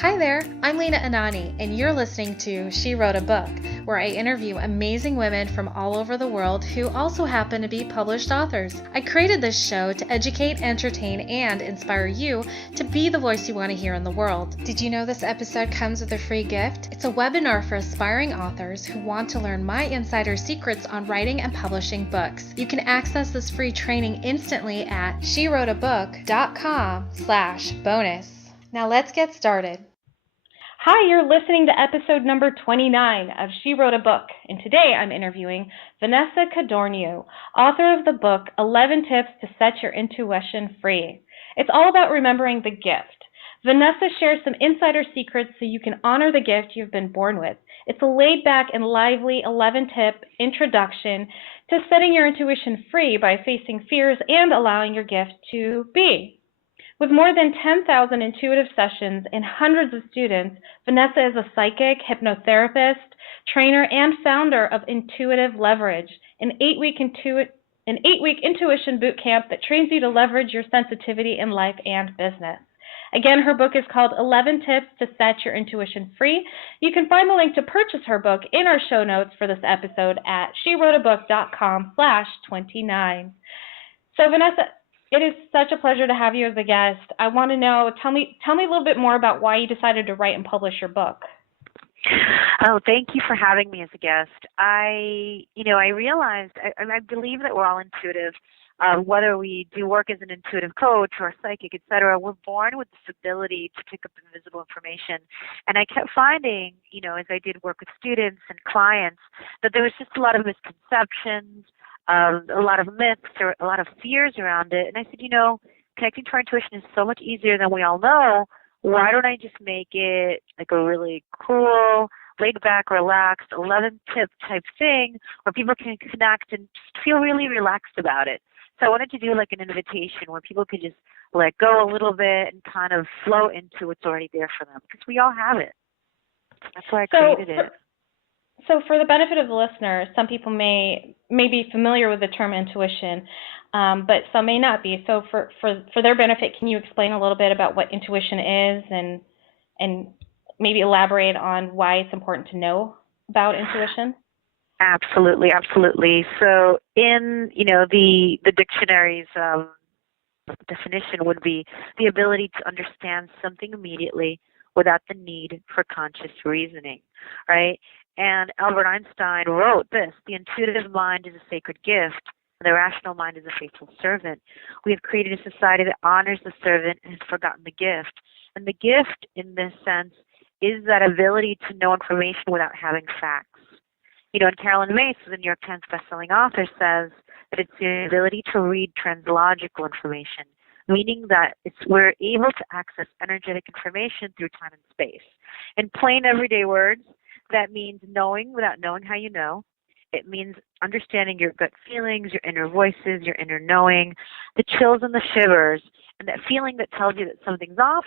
Hi there, I'm Lena Anani, and you're listening to She Wrote a Book, where I interview amazing women from all over the world who also happen to be published authors. I created this show to educate, entertain, and inspire you to be the voice you want to hear in the world. Did you know this episode comes with a free gift? It's a webinar for aspiring authors who want to learn my insider secrets on writing and publishing books. You can access this free training instantly at SheWroteABook.com/bonus. Now let's get started. Hi, you're listening to episode number 29 of She Wrote a Book, and today I'm interviewing Vanessa Codorniu, author of the book 11 Tips to Set Your Intuition Free. It's all about remembering the gift. Vanessa shares some insider secrets so you can honor the gift you've been born with. It's a laid-back and lively 11-tip introduction to setting your intuition free by facing fears and allowing your gift to be. With more than 10,000 intuitive sessions and hundreds of students, Vanessa is a psychic, hypnotherapist, trainer, and founder of Intuitive Leverage, an 8-week intuition boot camp that trains you to leverage your sensitivity in life and business. Again, her book is called 11 Tips to Set Your Intuition Free. You can find the link to purchase her book in our show notes for this episode at SheWroteABook.com/29. So Vanessa, it is such a pleasure to have you as a guest. I want to know, tell me a little bit more about why you decided to write and publish your book. Oh, thank you for having me as a guest. I realized, I believe that we're all intuitive. Whether we do work as an intuitive coach or a psychic, et cetera, we're born with this ability to pick up invisible information. And I kept finding, as I did work with students and clients, that there was just a lot of misconceptions, a lot of myths or a lot of fears around it. And I said, connecting to our intuition is so much easier than we all know. Why don't I just make it like a really cool, laid back, relaxed, 11-tip type thing where people can connect and just feel really relaxed about it. So I wanted to do like an invitation where people could just let go a little bit and kind of flow into what's already there for them, because we all have it. That's why I created it. So for the benefit of the listener, some people may be familiar with the term intuition, but some may not be. So for their benefit, can you explain a little bit about what intuition is and maybe elaborate on why it's important to know about intuition? Absolutely, absolutely. So in, the dictionary's definition would be the ability to understand something immediately without the need for conscious reasoning, right? And Albert Einstein wrote this: the intuitive mind is a sacred gift, and the rational mind is a faithful servant. We have created a society that honors the servant and has forgotten the gift. And the gift, in this sense, is that ability to know information without having facts. And Carolyn Mace, the New York Times bestselling author, says that it's the ability to read translogical information, meaning that we're able to access energetic information through time and space. In plain everyday words, that means knowing without knowing how you know. It means understanding your gut feelings, your inner voices, your inner knowing, the chills and the shivers, and that feeling that tells you that something's off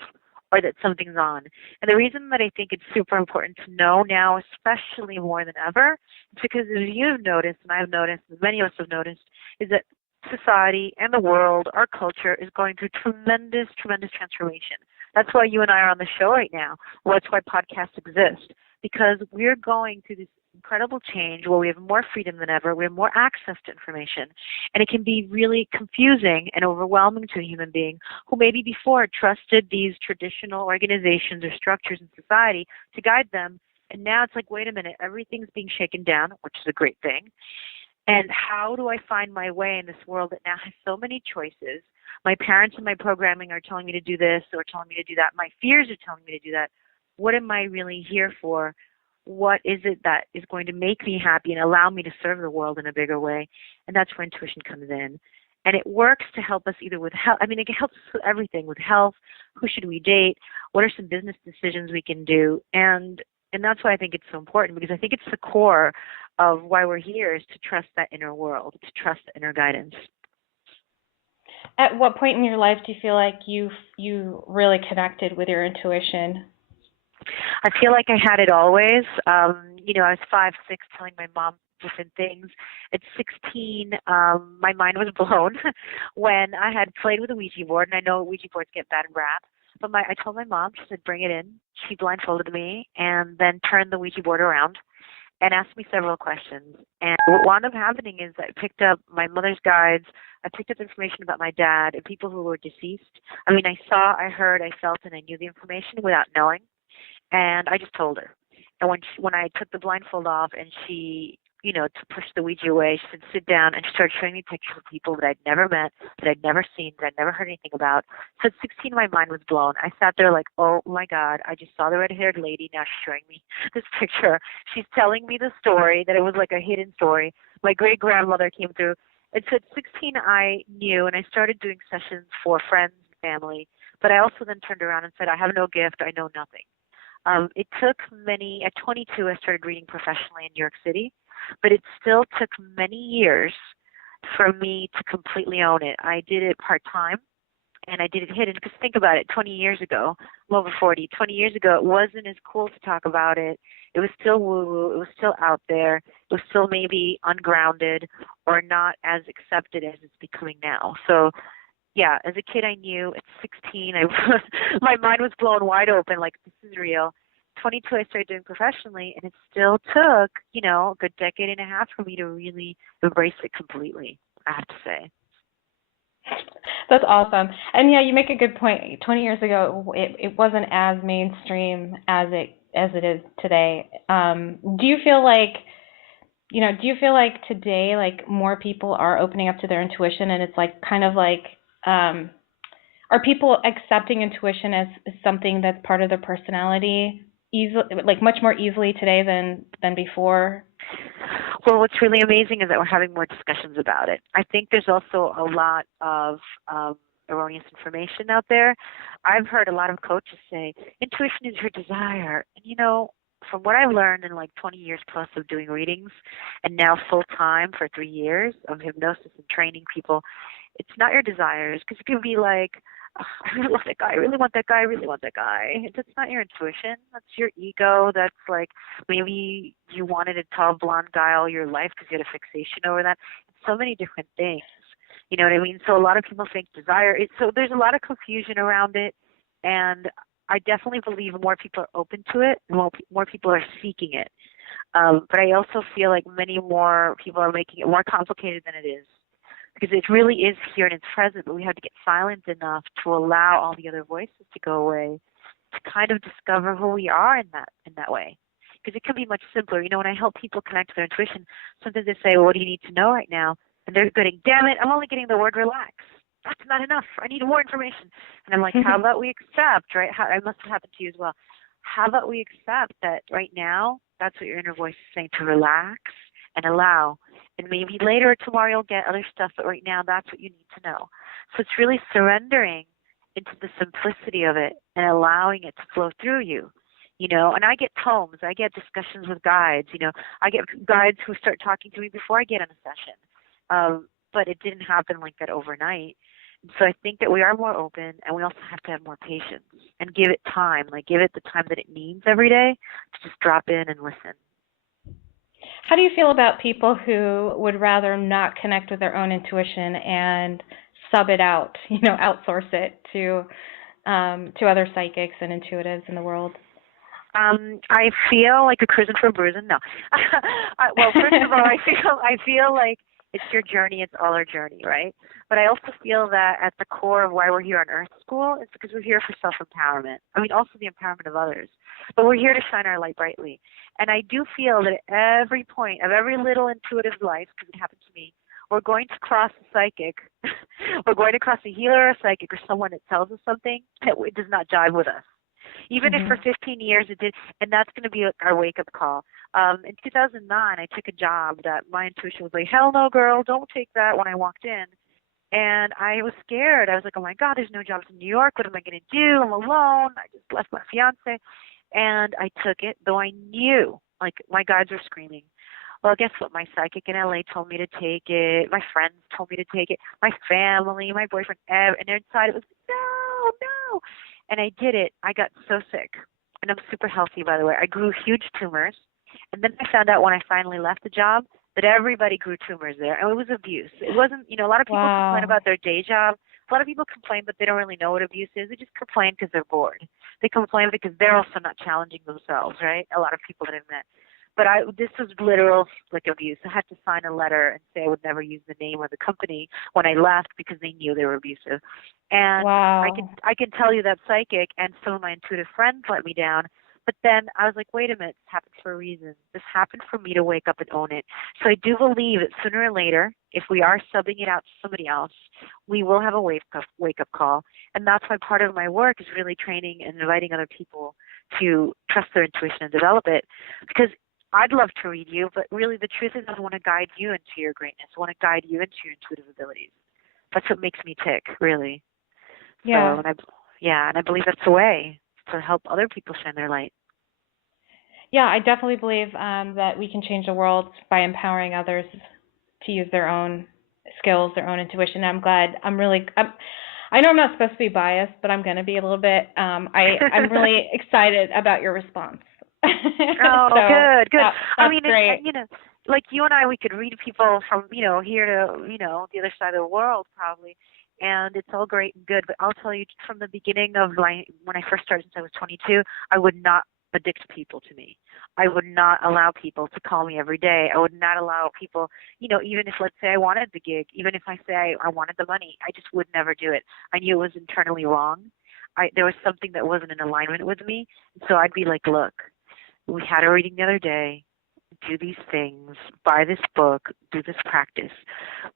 or that something's on. And the reason that I think it's super important to know now, especially more than ever, is because as you've noticed, and I've noticed, and many of us have noticed, is that society and the world, our culture, is going through tremendous, tremendous transformation. That's why you and I are on the show right now. Well, that's why podcasts exist, because we're going through this incredible change where we have more freedom than ever, we have more access to information, and it can be really confusing and overwhelming to a human being who maybe before trusted these traditional organizations or structures in society to guide them, and now it's like, wait a minute, everything's being shaken down, which is a great thing, and how do I find my way in this world that now has so many choices? My parents and my programming are telling me to do this or telling me to do that. My fears are telling me to do that. What am I really here for? What is it that is going to make me happy and allow me to serve the world in a bigger way? And that's where intuition comes in. And it works to help us either with health. It helps us with everything, with health. Who should we date? What are some business decisions we can do? And that's why I think it's so important, because I think it's the core of why we're here, is to trust that inner world, to trust the inner guidance. At what point in your life do you feel like you really connected with your intuition? I feel like I had it always. I was 5, 6, telling my mom different things. At 16, my mind was blown when I had played with a Ouija board, and I know Ouija boards get bad rap, But I told my mom, she said, bring it in. She blindfolded me and then turned the Ouija board around and asked me several questions. And what wound up happening is I picked up my mother's guides. I picked up information about my dad and people who were deceased. I mean, I saw, I heard, I felt, and I knew the information without knowing. And I just told her. And when I took the blindfold off and she, to push the Ouija away, she said, sit down, and she started showing me pictures of people that I'd never met, that I'd never seen, that I'd never heard anything about. So at 16, my mind was blown. I sat there like, oh my God, I just saw the red-haired lady. Now she's showing me this picture. She's telling me the story, that it was like a hidden story. My great-grandmother came through. And so at 16, I knew, and I started doing sessions for friends and family. But I also then turned around and said, I have no gift. I know nothing. It took at 22, I started reading professionally in New York City, but it still took many years for me to completely own it. I did it part-time, and I did it hidden, because think about it, 20 years ago, I'm over 40, 20 years ago, it wasn't as cool to talk about it. It was still woo-woo. It was still out there. It was still maybe ungrounded or not as accepted as it's becoming now. So yeah, as a kid, I knew. At 16, my mind was blown wide open, like, this is real. 22, I started doing professionally, and it still took, a good decade and a half for me to really embrace it completely, I have to say. That's awesome. And yeah, you make a good point. 20 years ago, it wasn't as mainstream as it is today. Do you feel like today, like, more people are opening up to their intuition, and it's like kind of like, are people accepting intuition as something that's part of their personality much more easily today than before? Well, what's really amazing is that we're having more discussions about it. I think there's also a lot of erroneous information out there. I've heard a lot of coaches say, intuition is your desire. And, from what I've learned in like 20 years plus of doing readings, and now full-time for 3 years of hypnosis and training people, it's not your desires, because it can be like, oh, I really want that guy, I really want that guy, I really want that guy. That's not your intuition. That's your ego. That's like, maybe you wanted a tall blonde guy all your life because you had a fixation over that. It's so many different things. You know what I mean? So a lot of people think desire. So there's a lot of confusion around it, and I definitely believe more people are open to it, and more people are seeking it. But I also feel like many more people are making it more complicated than it is, because it really is here and it's present, but we have to get silent enough to allow all the other voices to go away, to kind of discover who we are in that way. Because it can be much simpler. When I help people connect to their intuition, sometimes they say, well, what do you need to know right now? And they're getting, damn it, I'm only getting the word relax. That's not enough. I need more information. And I'm like, how about we accept, right? I must have happened to you as well. How about we accept that right now, that's what your inner voice is saying, to relax and allow. And maybe later or tomorrow you'll get other stuff, but right now that's what you need to know. So it's really surrendering into the simplicity of it and allowing it to flow through you. And I get tomes, I get discussions with guides, I get guides who start talking to me before I get on a session. But it didn't happen like that overnight. And so I think that we are more open, and we also have to have more patience and give it time, give it the time that it needs every day to just drop in and listen. How do you feel about people who would rather not connect with their own intuition and sub it out, outsource it to other psychics and intuitives in the world? I feel like a cruising for bruising. No. Well, first of all, I feel like it's your journey. It's all our journey, right? But I also feel that at the core of why we're here on Earth School is because we're here for self-empowerment. I mean, also the empowerment of others. But we're here to shine our light brightly. And I do feel that at every point of every little intuitive life, because it happened to me, we're going to cross a psychic. We're going to cross a healer or a psychic or someone that tells us something that does not jive with us. Even if for 15 years it did, and that's going to be our wake-up call. In 2009, I took a job that my intuition was like, hell no, girl, don't take that, when I walked in. And I was scared. I was like, oh, my God, there's no jobs in New York. What am I going to do? I'm alone. I just left my fiance. And I took it, though I knew, my guides were screaming. Well, guess what? My psychic in LA told me to take it. My friends told me to take it. My family, my boyfriend, and inside it was, no. And I did it. I got so sick. And I'm super healthy, by the way. I grew huge tumors. And then I found out when I finally left the job that everybody grew tumors there. And it was abuse. It wasn't, a lot of people complain about their day job. A lot of people complain, but they don't really know what abuse is. They just complain because they're bored. They complain because they're also not challenging themselves, right? A lot of people that I've met. But this was literal like abuse. I had to sign a letter and say I would never use the name or the company when I left because they knew they were abusive. And Wow. I can tell you that psychic and some of my intuitive friends let me down. But then I was like, wait a minute, this happened for a reason. This happened for me to wake up and own it. So I do believe that sooner or later, if we are subbing it out to somebody else, we will have a wake up call. And that's why part of my work is really training and inviting other people to trust their intuition and develop it. Because I'd love to read you, but really the truth is I want to guide you into your greatness. I want to guide you into your intuitive abilities. That's what makes me tick, really. Yeah. So, and I believe that's the way to help other people shine their light. Yeah, I definitely believe that we can change the world by empowering others to use their own skills, their own intuition. I know I'm not supposed to be biased, but I'm going to be a little bit. I'm really excited about your response. Oh, so good. That's great. Like you and I, we could read people from, here to, the other side of the world probably. And it's all great and good. But I'll tell you, from the beginning of when I first started since I was 22, I would not addict people to me. I would not allow people to call me every day. I would not allow people, even if, let's say, I wanted the gig, even if I say I wanted the money, I just would never do it. I knew it was internally wrong. There was something that wasn't in alignment with me. So I'd be like, look, we had a reading the other day. Do these things, buy this book, do this practice.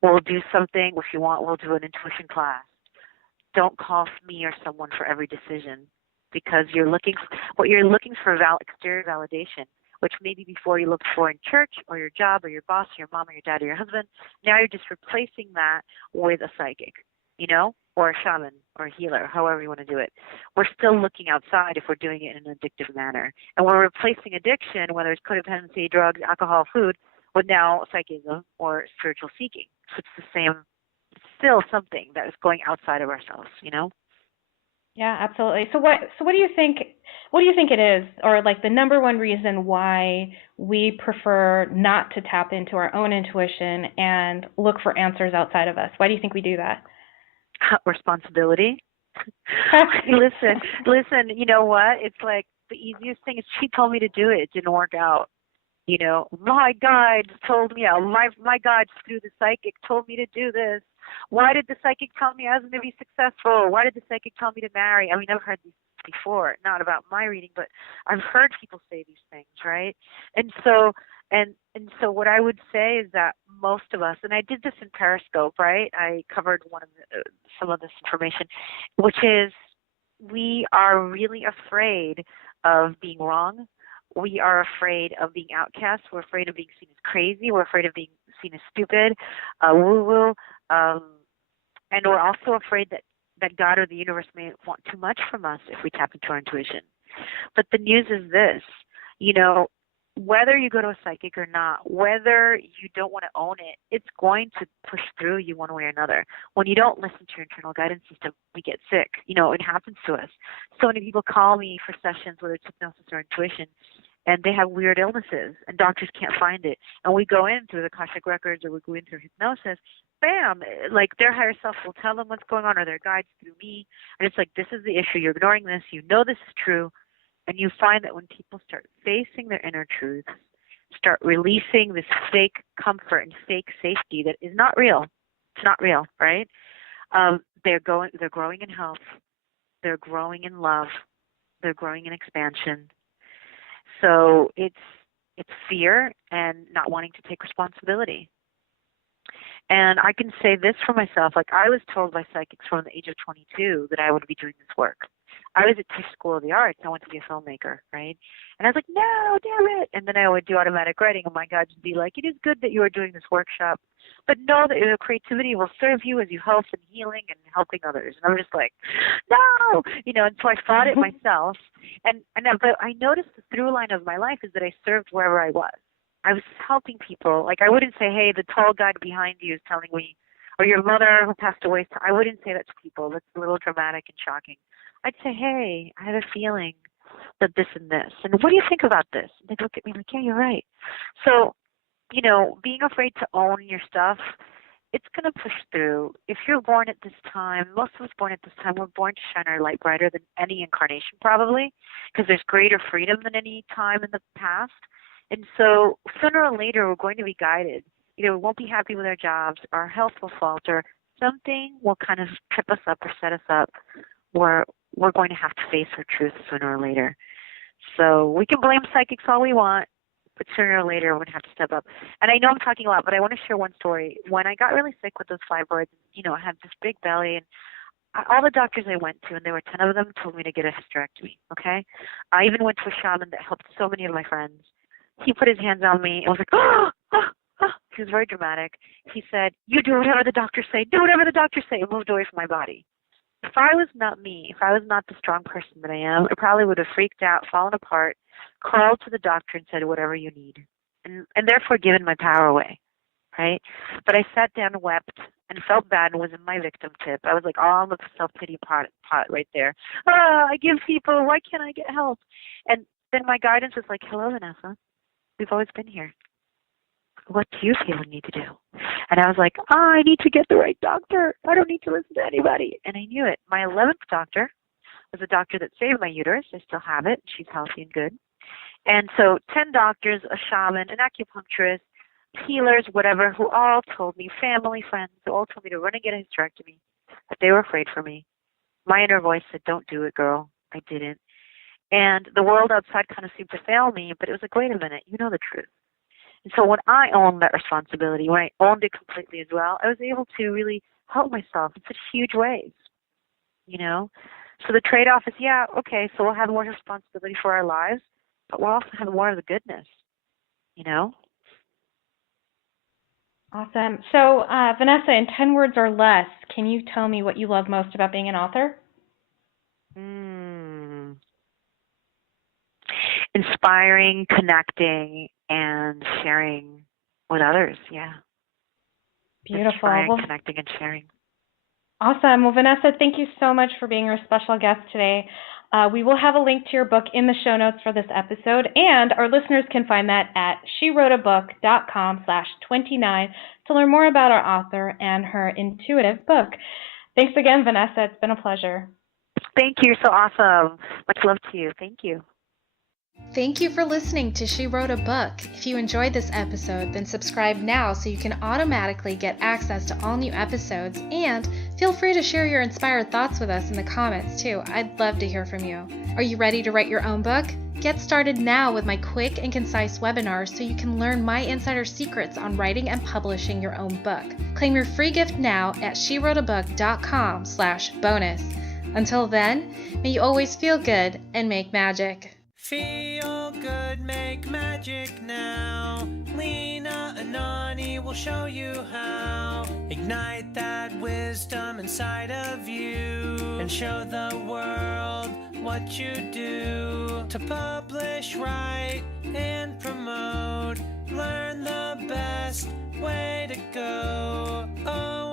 We'll do something. If you want, we'll do an intuition class. Don't call me or someone for every decision, because you're looking for exterior validation, which maybe before you looked for in church or your job or your boss or your mom or your dad or your husband. Now you're just replacing that with a psychic, or a shaman or a healer, however you want to do it. We're still looking outside if we're doing it in an addictive manner. And we're replacing addiction, whether it's codependency, drugs, alcohol, food, with now psychism or spiritual seeking. So it's the same, it's still something that is going outside of ourselves, Yeah, absolutely. So what do you think it is, or like the number one reason why we prefer not to tap into our own intuition and look for answers outside of us? Why do you think we do that? Responsibility. Listen, you know what? It's like the easiest thing is she told me to do it. It didn't work out. My guide told me, my guide through the psychic told me to do this. Why did the psychic tell me I was going to be successful? Why did the psychic tell me to marry? I mean, I've heard these before, not about my reading, but I've heard people say these things, right? And so what I would say is that most of us, and I did this in Periscope, right? I covered some of this information, which is we are really afraid of being wrong. We are afraid of being outcast. We're afraid of being seen as crazy. We're afraid of being seen as stupid, woo-woo. And we're also afraid that God or the universe may want too much from us if we tap into our intuition. But the news is this, whether you go to a psychic or not, whether you don't want to own it, it's going to push through you one way or another. When you don't listen to your internal guidance system, we get sick. It happens to us. So many people call me for sessions, whether it's hypnosis or intuition, and they have weird illnesses, and doctors can't find it. And we go in through the Akashic records, or we go in through hypnosis, bam, like their higher self will tell them what's going on, or their guides through me. And it's like, this is the issue. You're ignoring this. This is true. And you find that when people start facing their inner truths, start releasing this fake comfort and fake safety that is not real. It's not real, right? They're growing in health. They're growing in love. They're growing in expansion. So it's fear and not wanting to take responsibility. And I can say this for myself, like I was told by psychics from the age of 22 that I would be doing this work. I was at Tisch School of the Arts. I wanted to be a filmmaker, right? And I was like, no, damn it. And then I would do automatic writing, and my God would be like, it is good that you are doing this workshop, but know that your creativity will serve you as you health and healing and helping others. And I'm just like, no, and so I fought it myself. But I noticed the through line of my life is that I served wherever I was. I was helping people. Like I wouldn't say, hey, the tall guy behind you is telling me, or your mother who passed away. I wouldn't say that to people. That's a little dramatic and shocking. I'd say, hey, I had a feeling that this and this. And what do you think about this? And they'd look at me like, yeah, you're right. So, being afraid to own your stuff it's going to push through. If you're born at this time, most of us born at this time, we're born to shine our light brighter than any incarnation probably, because there's greater freedom than any time in the past. And so sooner or later, we're going to be guided. We won't be happy with our jobs, our health will falter, something will kind of trip us up or set us up where we're going to have to face our truth sooner or later. So we can blame psychics all we want, but sooner or later we're going to have to step up. And I know I'm talking a lot, but I want to share one story. When I got really sick with those fibroids, I had this big belly, and all the doctors I went to, and there were 10 of them, told me to get a hysterectomy, okay? I even went to a shaman that helped so many of my friends. He put his hands on me and was like, oh, oh, oh. He was very dramatic. He said, you do whatever the doctors say, do whatever the doctors say, and moved away from my body. If I was not me, if I was not the strong person that I am, I probably would have freaked out, fallen apart, crawled to the doctor and said, whatever you need, and therefore given my power away, right? But I sat down and wept and felt bad and was in my victim tip. I was like, oh, the self-pity pot right there. I give people, why can't I get help? And then my guidance was like, hello, Vanessa. We've always been here. What do you feel you need to do? And I was like, I need to get the right doctor. I don't need to listen to anybody. And I knew it. My 11th doctor was a doctor that saved my uterus. I still have it. She's healthy and good. And so 10 doctors, a shaman, an acupuncturist, healers, whatever, who all told me, family, friends, who all told me to run and get a hysterectomy, but they were afraid for me. My inner voice said, don't do it, girl. I didn't. And the world outside kind of seemed to fail me, but it was like, wait a minute, you know the truth. And so when I owned that responsibility, when I owned it completely as well, I was able to really help myself in such huge ways, So the trade-off is, okay, so we'll have more responsibility for our lives, but we'll also have more of the goodness, Awesome. So, Vanessa, in 10 words or less, can you tell me what you love most about being an author? Inspiring, connecting, and sharing with others, Beautiful. Inspiring, connecting, and sharing. Awesome. Well, Vanessa, thank you so much for being our special guest today. We will have a link to your book in the show notes for this episode, and our listeners can find that at SheWroteABook.com/29 to learn more about our author and her intuitive book. Thanks again, Vanessa. It's been a pleasure. Thank you. You're so awesome. Much love to you. Thank you. Thank you for listening to She Wrote a Book. If you enjoyed this episode, then subscribe now so you can automatically get access to all new episodes, and feel free to share your inspired thoughts with us in the comments too. I'd love to hear from you. Are you ready to write your own book? Get started now with my quick and concise webinars so you can learn my insider secrets on writing and publishing your own book. Claim your free gift now at SheWroteABook.com/bonus. Until then, may you always feel good and make magic. Feel good, make magic now. Lena, Anani will show you how. Ignite that wisdom inside of you and show the world what you do. To publish, write, and promote, learn the best way to go. Oh,